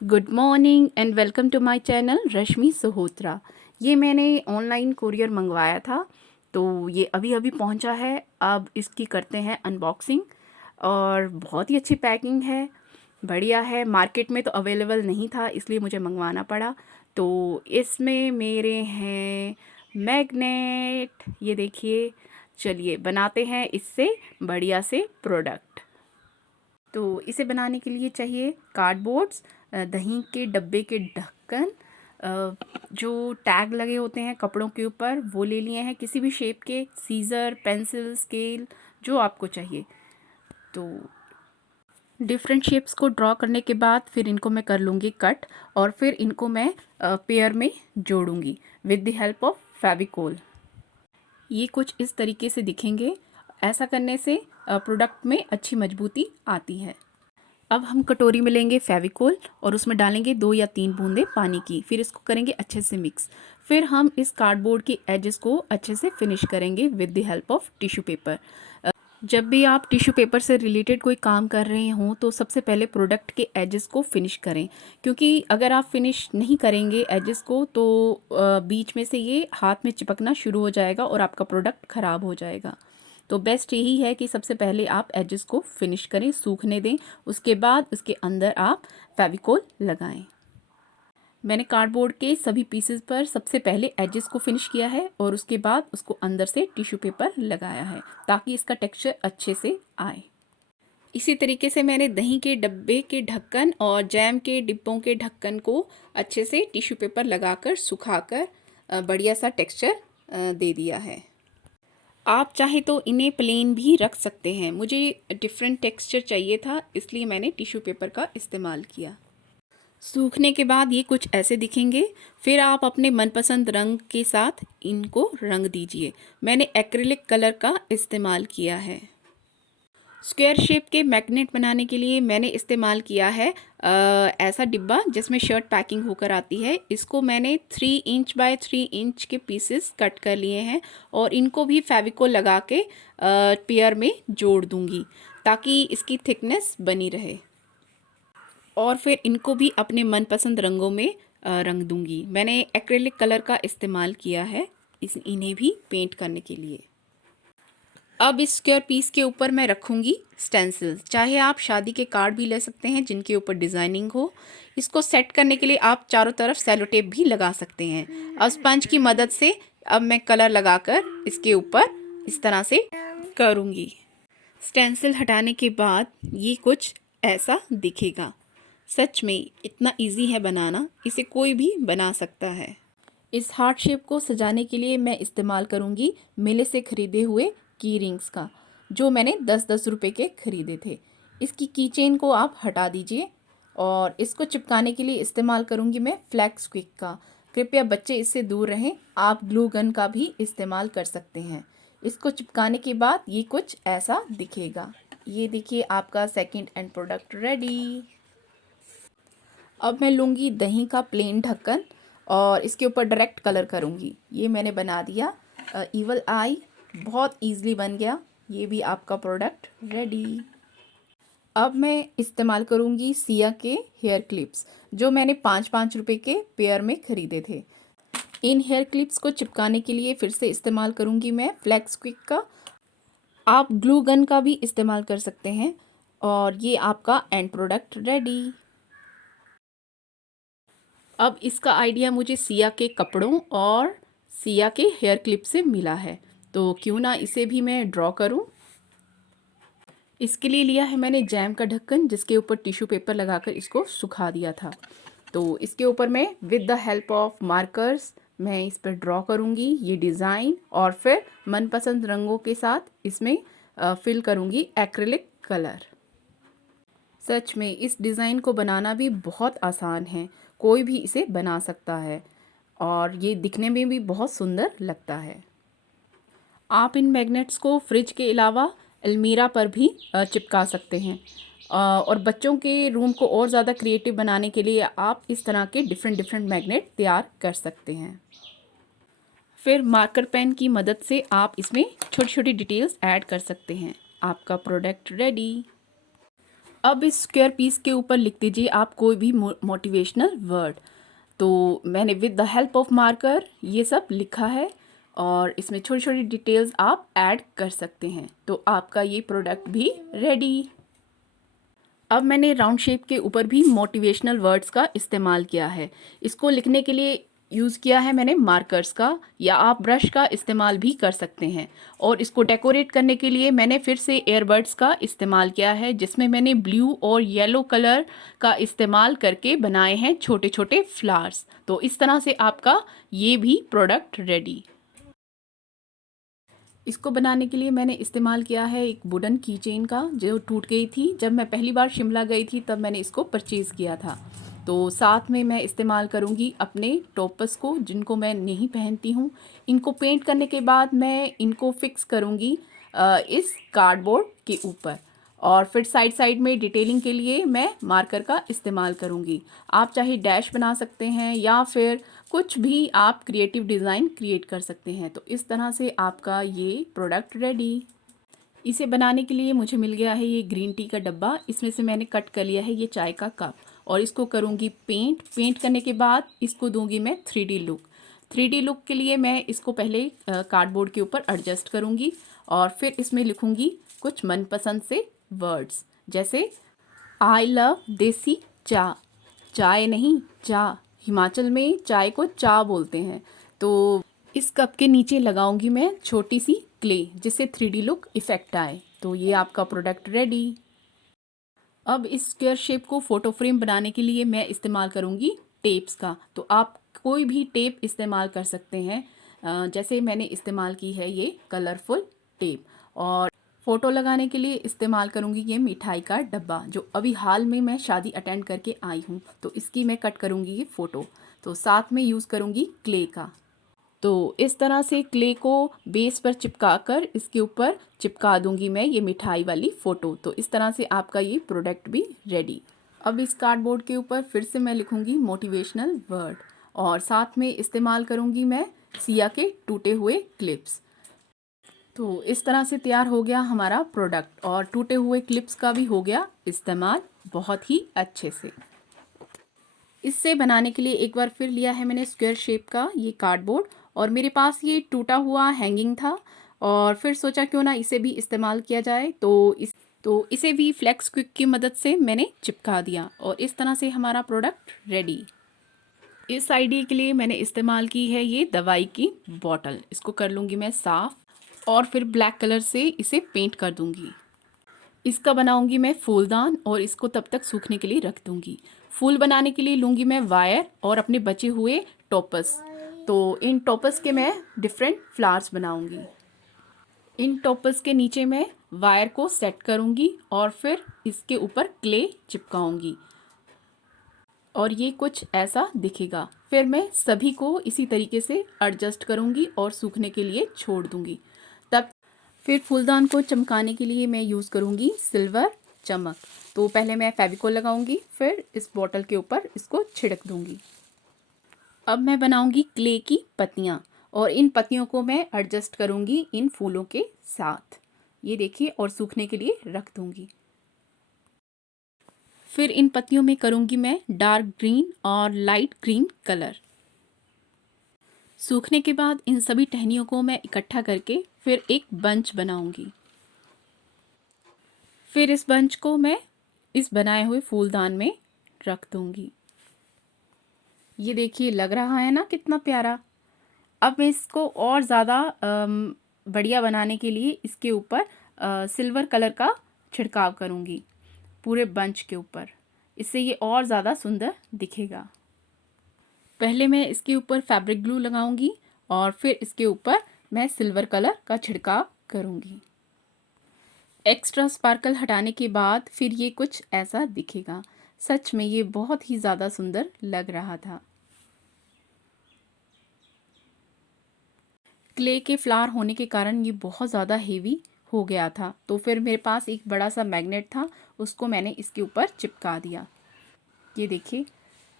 Good morning and welcome to my channel Rashmi Sahotra. ये मैंने online courier मंगवाया था, तो ये अभी अभी पहुंचा है। अब इसकी करते हैं अनबॉक्सिंग। और बहुत ही अच्छी पैकिंग है, बढ़िया है। मार्केट में तो अवेलेबल नहीं था, इसलिए मुझे मंगवाना पड़ा। तो इसमें मेरे हैं मैग्नेट, ये देखिए। चलिए बनाते हैं इससे बढ़िया से प्रोडक्ट। तो इसे बनाने के लिए चाहिए कार्डबोर्ड्स, दही के डब्बे के ढक्कन, जो टैग लगे होते हैं कपड़ों के ऊपर वो ले लिए हैं, किसी भी शेप के, सीज़र, पेंसिल, स्केल, जो आपको चाहिए। तो डिफरेंट शेप्स को ड्रॉ करने के बाद फिर इनको मैं कर लूँगी कट, और फिर इनको मैं पेयर में जोड़ूंगी with the help of Fevicol. ये कुछ इस तरीके से दिखेंगे। ऐसा करने से प्रोडक्ट में अच्छी मजबूती आती है। अब हम कटोरी में लेंगे फेविकोल और उसमें डालेंगे 2 या 3 बूंदें पानी की। फिर इसको करेंगे अच्छे से मिक्स। फिर हम इस कार्डबोर्ड के एजेस को अच्छे से फिनिश करेंगे with the help of tissue paper. जब भी आप टिश्यू पेपर से रिलेटेड कोई काम कर रहे हों तो सबसे पहले प्रोडक्ट के एजेस को फिनिश करें, क्योंकि अगर आप फिनिश नहीं करेंगे एजेस को तो बीच में से ये हाथ में चिपकना शुरू हो जाएगा और आपका प्रोडक्ट ख़राब हो जाएगा। तो बेस्ट यही है कि सबसे पहले आप एजेस को फिनिश करें, सूखने दें, उसके बाद उसके अंदर आप फेविकोल लगाएं। मैंने कार्डबोर्ड के सभी पीसेस पर सबसे पहले एजेस को फिनिश किया है और उसके बाद उसको अंदर से टिश्यू पेपर लगाया है, ताकि इसका टेक्सचर अच्छे से आए। इसी तरीके से मैंने दही के डब्बे के ढक्कन और जैम के डिब्बों के ढक्कन को अच्छे से टिश्यू पेपर लगाकर सुखाकर बढ़िया सा टेक्सचर दे दिया है। आप चाहे तो इन्हें प्लेन भी रख सकते हैं। मुझे डिफरेंट टेक्सचर चाहिए था, इसलिए मैंने टिश्यू पेपर का इस्तेमाल किया। सूखने के बाद ये कुछ ऐसे दिखेंगे। फिर आप अपने मनपसंद रंग के साथ इनको रंग दीजिए। मैंने एक्रिलिक कलर का इस्तेमाल किया है। स्क्वायर शेप के मैग्नेट बनाने के लिए मैंने इस्तेमाल किया है ऐसा डिब्बा जिसमें शर्ट पैकिंग होकर आती है। इसको मैंने 3 इंच बाय 3 इंच के पीसेस कट कर लिए हैं और इनको भी फेविकोल लगा के पेयर में जोड़ दूंगी, ताकि इसकी थिकनेस बनी रहे। और फिर इनको भी अपने मनपसंद रंगों में रंग दूंगी। मैंने एक्रेलिक कलर का इस्तेमाल किया है इन्हें भी पेंट करने के लिए। अब इस स्क्वायर पीस के ऊपर मैं रखूँगी स्टेंसिल। चाहे आप शादी के कार्ड भी ले सकते हैं जिनके ऊपर डिज़ाइनिंग हो। इसको सेट करने के लिए आप चारों तरफ सेलो टेप भी लगा सकते हैं। अब स्पंज की मदद से अब मैं कलर लगाकर इसके ऊपर इस तरह से करूँगी। स्टेंसिल हटाने के बाद ये कुछ ऐसा दिखेगा। सच में इतना इजी है बनाना, इसे कोई भी बना सकता है। इस हार्ट शेप को सजाने के लिए मैं इस्तेमाल करूँगी मेले से ख़रीदे हुए की रिंग्स का, जो मैंने 10-10 रुपए के ख़रीदे थे। इसकी की चेन को आप हटा दीजिए और इसको चिपकाने के लिए इस्तेमाल करूँगी मैं फ्लैक्स क्विक का। कृपया बच्चे इससे दूर रहें, आप ग्लू गन का भी इस्तेमाल कर सकते हैं। इसको चिपकाने के बाद ये कुछ ऐसा दिखेगा। ये देखिए आपका सेकंड एंड प्रोडक्ट रेडी। अब मैं लूँगी दही का प्लेन ढक्कन और इसके ऊपर डायरेक्ट कलर करूँगी। ये मैंने बना दिया ईवल आई, बहुत ईज़िली बन गया। ये भी आपका प्रोडक्ट रेडी। अब मैं इस्तेमाल करूँगी सिया के हेयर क्लिप्स, जो मैंने 5-5 रुपए के पेयर में ख़रीदे थे। इन हेयर क्लिप्स को चिपकाने के लिए फिर से इस्तेमाल करूँगी मैं फ्लैक्स क्विक का। आप ग्लू गन का भी इस्तेमाल कर सकते हैं। और ये आपका एंड प्रोडक्ट रेडी। अब इसका आइडिया मुझे सिया के कपड़ों और सिया के हेयर क्लिप से मिला है, तो क्यों ना इसे भी मैं ड्रॉ करूं। इसके लिए लिया है मैंने जैम का ढक्कन, जिसके ऊपर टिश्यू पेपर लगाकर इसको सुखा दिया था। तो इसके ऊपर मैं with the help of markers मैं इस पर ड्रॉ करूंगी ये डिज़ाइन, और फिर मनपसंद रंगों के साथ इसमें फिल करूंगी एक्रिलिक कलर। सच में इस डिज़ाइन को बनाना भी बहुत आसान है, कोई भी इसे बना सकता है और ये दिखने में भी बहुत सुंदर लगता है। आप इन मैग्नेट्स को फ्रिज के अलावा अलमीरा पर भी चिपका सकते हैं। और बच्चों के रूम को और ज़्यादा क्रिएटिव बनाने के लिए आप इस तरह के डिफरेंट मैग्नेट तैयार कर सकते हैं। फिर मार्कर पेन की मदद से आप इसमें छोटी छोटी डिटेल्स ऐड कर सकते हैं। आपका प्रोडक्ट रेडी। अब इस स्क्वायर पीस के ऊपर लिख दीजिए आप कोई भी मोटिवेशनल वर्ड। तो मैंने with the help of marker ये सब लिखा है और इसमें छोटी छोटी डिटेल्स आप ऐड कर सकते हैं। तो आपका ये प्रोडक्ट भी रेडी। अब मैंने राउंड शेप के ऊपर भी मोटिवेशनल वर्ड्स का इस्तेमाल किया है। इसको लिखने के लिए यूज़ किया है मैंने मार्कर्स का, या आप ब्रश का इस्तेमाल भी कर सकते हैं। और इसको डेकोरेट करने के लिए मैंने फिर से एयरबड्स का इस्तेमाल किया है, जिसमें मैंने ब्लू और येलो कलर का इस्तेमाल करके बनाए हैं छोटे छोटे फ्लावर्स। तो इस तरह से आपका ये भी प्रोडक्ट रेडी। इसको बनाने के लिए मैंने इस्तेमाल किया है एक वुडन की चेन का, जो टूट गई थी। जब मैं पहली बार शिमला गई थी तब मैंने इसको परचेज़ किया था। तो साथ में मैं इस्तेमाल करूँगी अपने टॉपर्स को, जिनको मैं नहीं पहनती हूँ। इनको पेंट करने के बाद मैं इनको फिक्स करूँगी इस कार्डबोर्ड के ऊपर, और फिर साइड साइड में डिटेलिंग के लिए मैं मार्कर का इस्तेमाल करूँगी। आप चाहे डैश बना सकते हैं या फिर कुछ भी आप क्रिएटिव डिज़ाइन क्रिएट कर सकते हैं। तो इस तरह से आपका ये प्रोडक्ट रेडी। इसे बनाने के लिए मुझे मिल गया है ये ग्रीन टी का डब्बा। इसमें से मैंने कट कर लिया है ये चाय का कप, और इसको करूँगी पेंट करने के बाद इसको दूंगी मैं 3D लुक। 3D लुक के लिए मैं इसको पहले कार्डबोर्ड के ऊपर एडजस्ट करूँगी, और फिर इसमें लिखूँगी कुछ मनपसंद से वर्ड्स, जैसे आई लव देसी चा। चाय नहीं, चा। हिमाचल में चाय को चा बोलते हैं। तो इस कप के नीचे लगाऊंगी मैं छोटी सी क्ले, जिससे 3D लुक इफेक्ट आए। तो ये आपका प्रोडक्ट रेडी। अब इस स्क्वायर शेप को फोटो फ्रेम बनाने के लिए मैं इस्तेमाल करूँगी टेप्स का। तो आप कोई भी टेप इस्तेमाल कर सकते हैं। जैसे मैंने इस्तेमाल की है ये कलरफुल टेप। और फ़ोटो लगाने के लिए इस्तेमाल करूँगी ये मिठाई का डब्बा, जो अभी हाल में मैं शादी अटेंड करके आई हूँ। तो इसकी मैं कट करूँगी ये फ़ोटो। तो साथ में यूज़ करूँगी क्ले का। तो इस तरह से क्ले को बेस पर चिपका कर इसके ऊपर चिपका दूंगी मैं ये मिठाई वाली फ़ोटो। तो इस तरह से आपका ये प्रोडक्ट भी रेडी। अब इस कार्डबोर्ड के ऊपर फिर से मैं लिखूंगी मोटिवेशनल वर्ड, और साथ में इस्तेमाल करूंगी मैं सिया के टूटे हुए क्लिप्स। तो इस तरह से तैयार हो गया हमारा प्रोडक्ट, और टूटे हुए क्लिप्स का भी हो गया इस्तेमाल बहुत ही अच्छे से। इससे बनाने के लिए एक बार फिर लिया है मैंने स्क्वायर शेप का ये कार्डबोर्ड, और मेरे पास ये टूटा हुआ हैंगिंग था, और फिर सोचा क्यों ना इसे भी इस्तेमाल किया जाए। तो इसे भी फ्लेक्स क्विक की मदद से मैंने चिपका दिया, और इस तरह से हमारा प्रोडक्ट रेडी। इस आइडिया के लिए मैंने इस्तेमाल की है ये दवाई की बॉटल। इसको कर लूँगी मैं साफ़, और फिर ब्लैक कलर से इसे पेंट कर दूँगी। इसका बनाऊंगी मैं फूलदान, और इसको तब तक सूखने के लिए रख दूंगी। फूल बनाने के लिए लूँगी मैं वायर और अपने बचे हुए टॉपर्स। तो इन टॉपर्स के मैं डिफरेंट फ्लावर्स बनाऊंगी। इन टॉपर्स के नीचे मैं वायर को सेट करूंगी, और फिर इसके ऊपर क्ले चिपकाऊंगी, और ये कुछ ऐसा दिखेगा। फिर मैं सभी को इसी तरीके से एडजस्ट करूंगी और सूखने के लिए छोड़ दूंगी। तब फिर फूलदान को चमकाने के लिए मैं यूज़ करूँगी सिल्वर चमक। तो पहले मैं फेविकोल लगाऊंगी, फिर इस बॉटल के ऊपर इसको छिड़क दूंगी। अब मैं बनाऊंगी क्ले की पत्तियाँ, और इन पत्तियों को मैं एडजस्ट करूँगी इन फूलों के साथ। ये देखिए, और सूखने के लिए रख दूँगी। फिर इन पत्तियों में करूँगी मैं डार्क ग्रीन और लाइट ग्रीन कलर। सूखने के बाद इन सभी टहनियों को मैं इकट्ठा करके फिर एक बंच बनाऊंगी। फिर इस बंच को मैं इस बनाए हुए फूलदान में रख दूंगी। ये देखिए, लग रहा है ना कितना प्यारा। अब मैं इसको और ज़्यादा बढ़िया बनाने के लिए इसके ऊपर सिल्वर कलर का छिड़काव करूँगी पूरे बंच के ऊपर। इससे ये और ज़्यादा सुंदर दिखेगा। पहले मैं इसके ऊपर फैब्रिक ग्लू लगाऊंगी, और फिर इसके ऊपर मैं सिल्वर कलर का छिड़काव करूँगी। एक्स्ट्रा स्पार्कल हटाने के बाद फिर ये कुछ ऐसा दिखेगा। सच में ये बहुत ही ज़्यादा सुंदर लग रहा था। क्ले के फ्लावर होने के कारण ये बहुत ज़्यादा हेवी हो गया था। तो फिर मेरे पास एक बड़ा सा मैग्नेट था, उसको मैंने इसके ऊपर चिपका दिया। ये देखिए,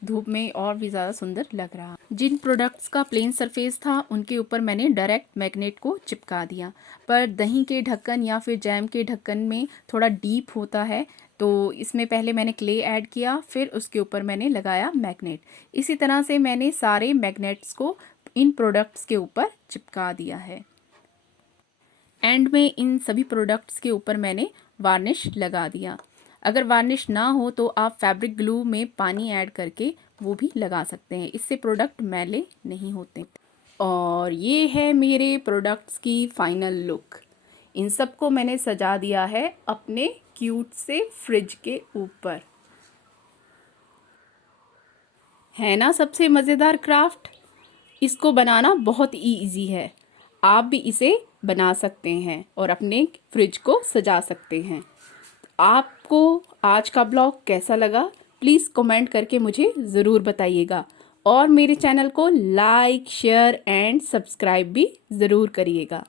धूप में और भी ज़्यादा सुंदर लग रहा। जिन प्रोडक्ट्स का प्लेन सरफेस था उनके ऊपर मैंने डायरेक्ट मैग्नेट को चिपका दिया। पर दही के ढक्कन या फिर जैम के ढक्कन में थोड़ा डीप होता है, तो इसमें पहले मैंने क्ले ऐड किया, फिर उसके ऊपर मैंने लगाया मैग्नेट। इसी तरह से मैंने सारे मैग्नेट्स को इन प्रोडक्ट्स के ऊपर चिपका दिया है। एंड में इन सभी प्रोडक्ट्स के ऊपर मैंने वार्निश लगा दिया। अगर वार्निश ना हो तो आप फैब्रिक ग्लू में पानी ऐड करके वो भी लगा सकते हैं, इससे प्रोडक्ट मैले नहीं होते। और ये है मेरे प्रोडक्ट्स की फाइनल लुक। इन सबको मैंने सजा दिया है अपने क्यूट से फ्रिज के ऊपर। है ना सबसे मज़ेदार क्राफ्ट। इसको बनाना बहुत ही इजी है, आप भी इसे बना सकते हैं और अपने फ्रिज को सजा सकते हैं। आपको आज का ब्लॉग कैसा लगा प्लीज़ कमेंट करके मुझे ज़रूर बताइएगा, और मेरे चैनल को लाइक शेयर एंड सब्सक्राइब भी ज़रूर करिएगा,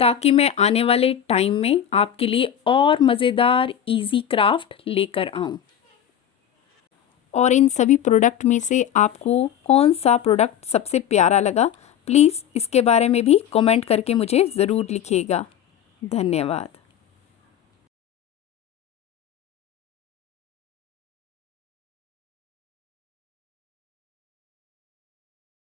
ताकि मैं आने वाले टाइम में आपके लिए और मज़ेदार इजी क्राफ्ट लेकर आऊँ। और इन सभी प्रोडक्ट में से आपको कौन सा प्रोडक्ट सबसे प्यारा लगा प्लीज़ इसके बारे में भी कमेंट करके मुझे ज़रूर लिखिएगा। धन्यवाद।